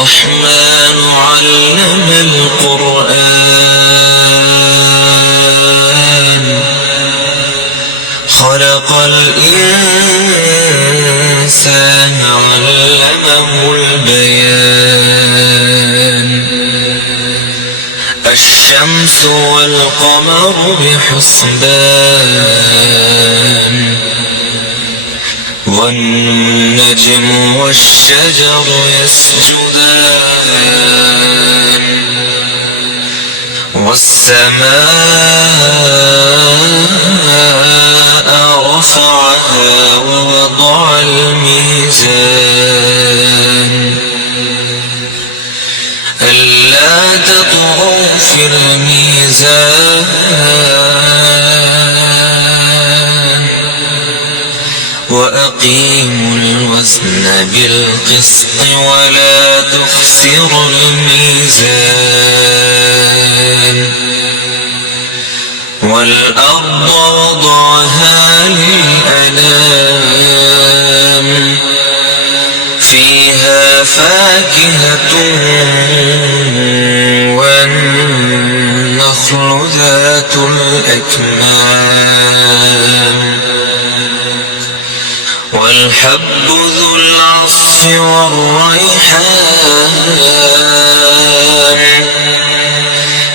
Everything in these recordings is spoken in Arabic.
الرحمن علم القرآن خلق الإنسان علمه البيان الشمس والقمر بحسبان والنجم والشجر يسجدان والسماء رفعها ووضع الميزان ألا تطغوا في الميزان وأقيموا الوزن بالقسط ولا تخسروا الميزان والأرض وضعها للأنام فيها فاكهة والنخل ذات الأكمام والحب ذو العصف والريحان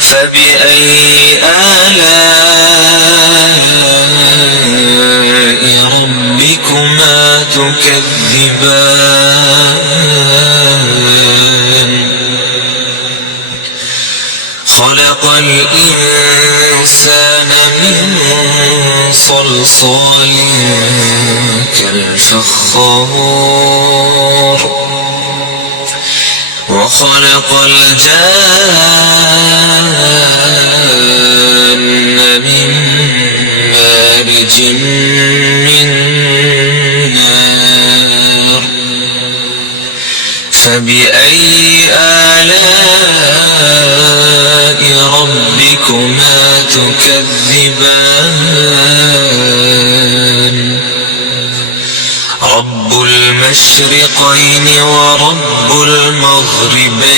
فبأي آلاء ربكما تكذبان خلق الإنسان من صلصال كالفخار وخلق الجان من مارج من نار فبأي آلاء ربكما تكذبان رب المشرقين ورب المغربين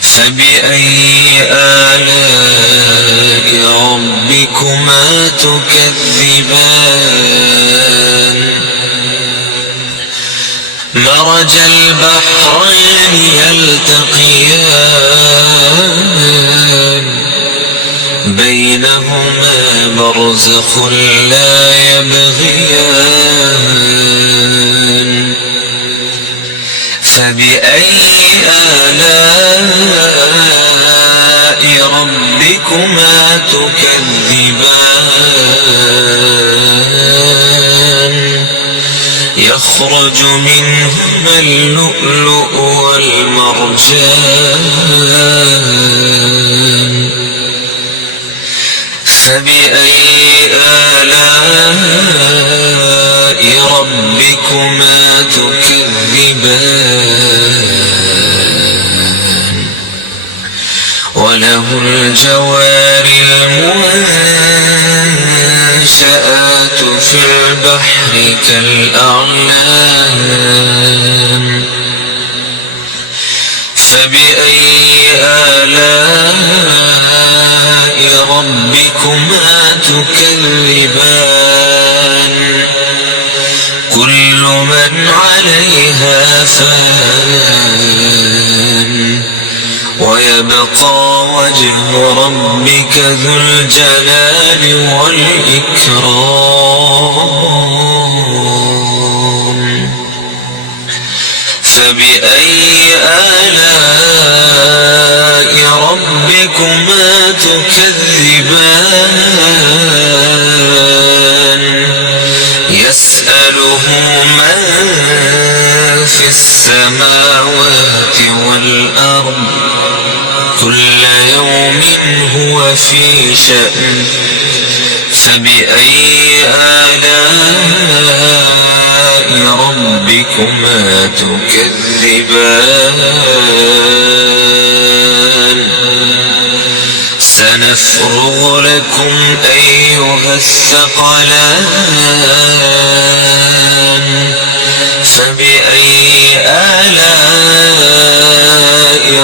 فبأي آلاء ربكما تكذبان مرج البحرين يلتقيان بينهما برزخ لا يبغيان فبأي آلاء ربكما تكذبان يخرج منهما اللؤلؤ والمرجان فبأي آلاء ربكما تكذبان وله الجوار المنشآت في البحر كالأعلام فبأي آلاء ربكما تكذبان كل من عليها فان ويبقى وجه ربك ذو الجلال والإكرام فبأي آلاء ربكما تكذبان يسأله من في السماوات والأرض كل يوم هو في شأن فبأي آلاء ربكما تكذبان سنفرغ لكم أيها الثقلان فبأي آلاء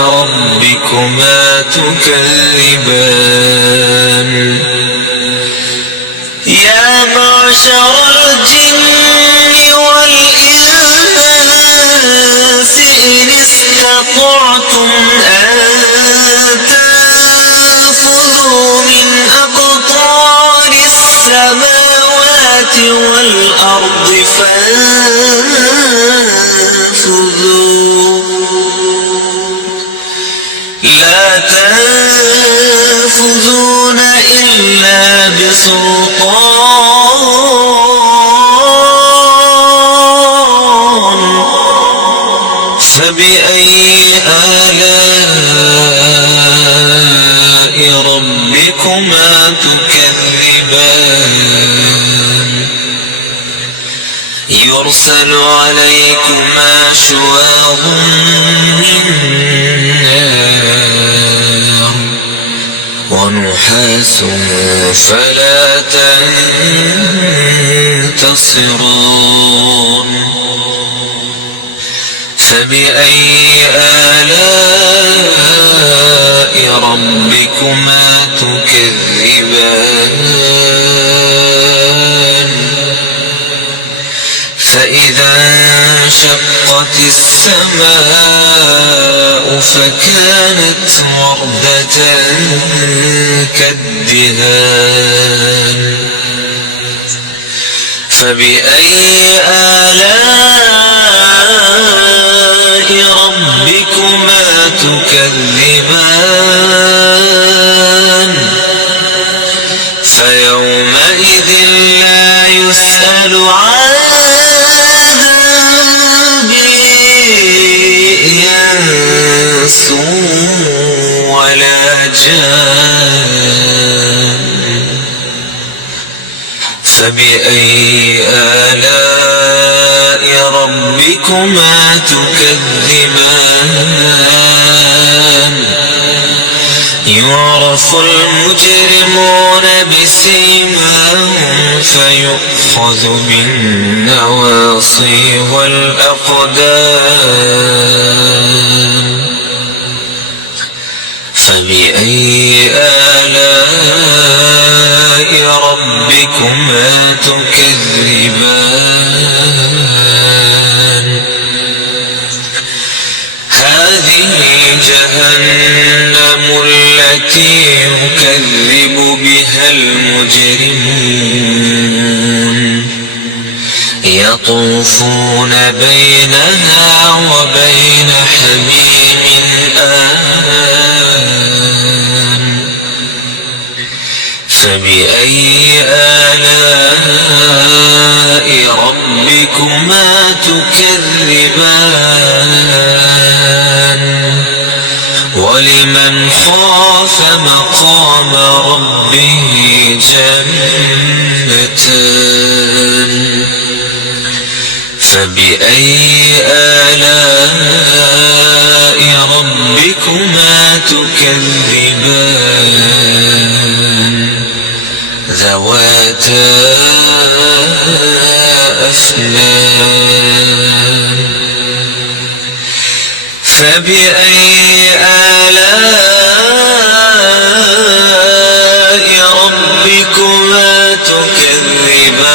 ربكما تكذبان يا معشر الجن والإنس إن استطعتم أن تنفذوا من أقطار السماوات والأرض فانفذوا لا تنفذون إلا بسلطان فبأي آلاء ربكما تكذبان يرسل عليكما شواظ من نار ونحاس فلا تنتصران فبأي آلاء ربكما تكذبان فإذا انشقت السماء فكانت وردة كالدهان فبأي آلاء ربكما تكذبان فيومئذ لا يسأل عن ذنبه إنس ولا جان فبأي آلاء ربكما تكذبان يعرف المجرمون بسيماهم فيؤخذ بالنواصي والأقدام فبأي آلاء ربكما تكذبان هذه جهنم التي يكذب بها المجرمون يطوفون بينها وبين حميم آن فبأي آلاء ربكما تكذبان ولمن خاف مقام ربه جنتان فبأي آلاء ربكما تكذبان ذواتا أفنان فبأي آلاء ربكما تكذبان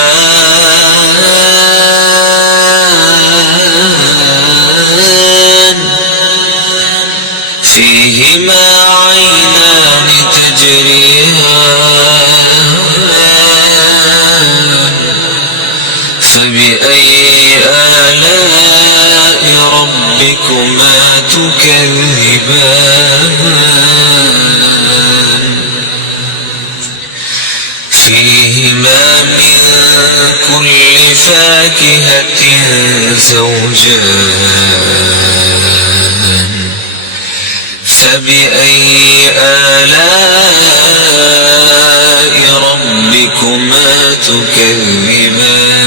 فيهما عينان تجريان فبأي آلاء ربكما تكذبان فيهما من كل فاكهة زوجان فبأي آلاء ربكما تكذبان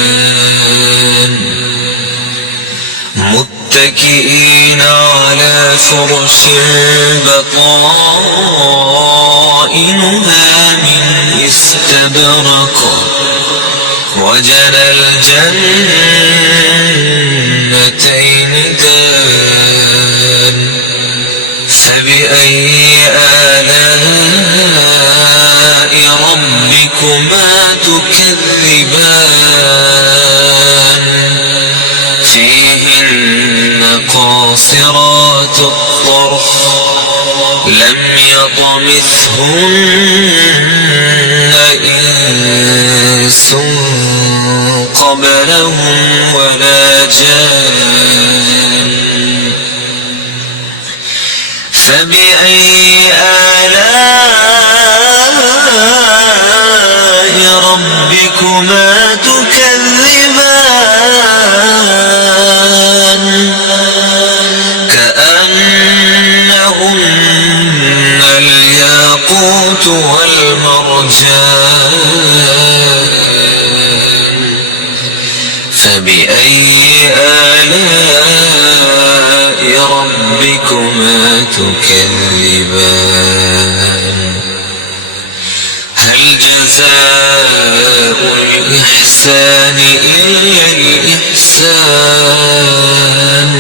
متكئين على فرش بطائنها من استبرق وجنى الجنتين فبأي آلاء ربكما تكذبان فيهن قاصرات الطرف لم يطمثهن إنس قبلهم ولا جان فبأي آلاء ربكما تكذبان كأنهن الياقوت والمرجان فبأي آلاء ربكما تكذبان هل جزاء الإحسان إلا الإحسان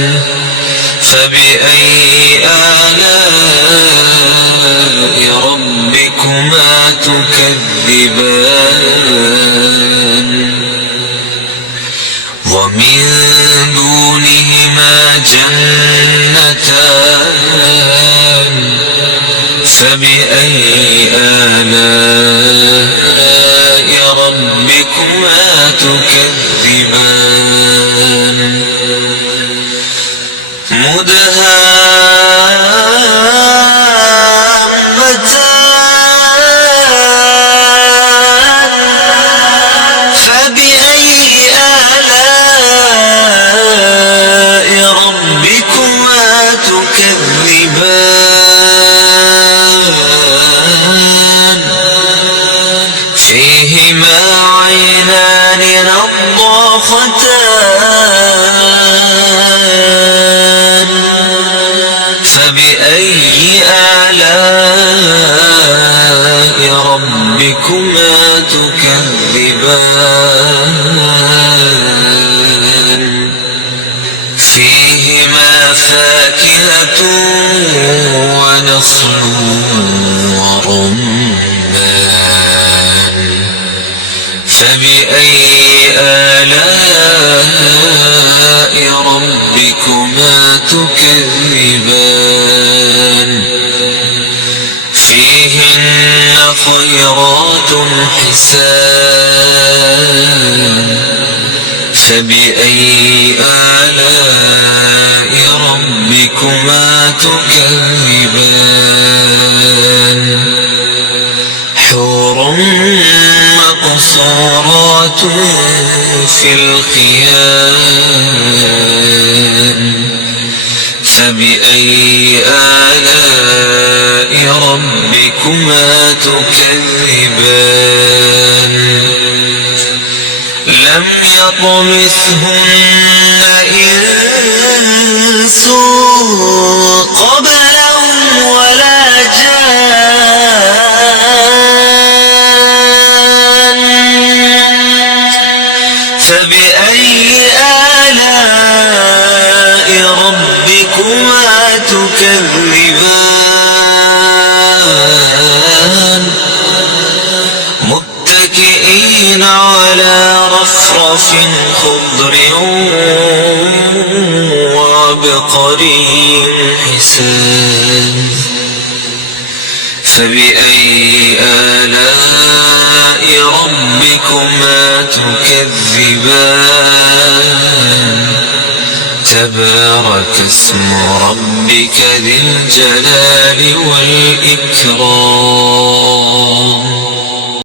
فبأي آلاء ربكما تكذبان ومن دونهما جنتان فبأي آلاء ربكما تكذبان مدهامتان فبأي آلاء ربكما تكذبان فيهما عينان نضاختان فبأي آلاء ربكما تكذبان فيهما فاكهة ونخل ورمان فبأي آلاء ربكما تكذبان فيهن خيرات حسان فبأي آلاء ربكما تكذبان حور مقصورات في الخيام فبأي آلاء ربكما تكذبان لم يطمثهن إنس قبلهم ولا جان فبأي آلاء ربكما تكذبان متكئين على رفرف خضر وعبقري حسان فبأي آلاء ربكما تكذبان تبارك اسم ربك ذي الجلال والإكرام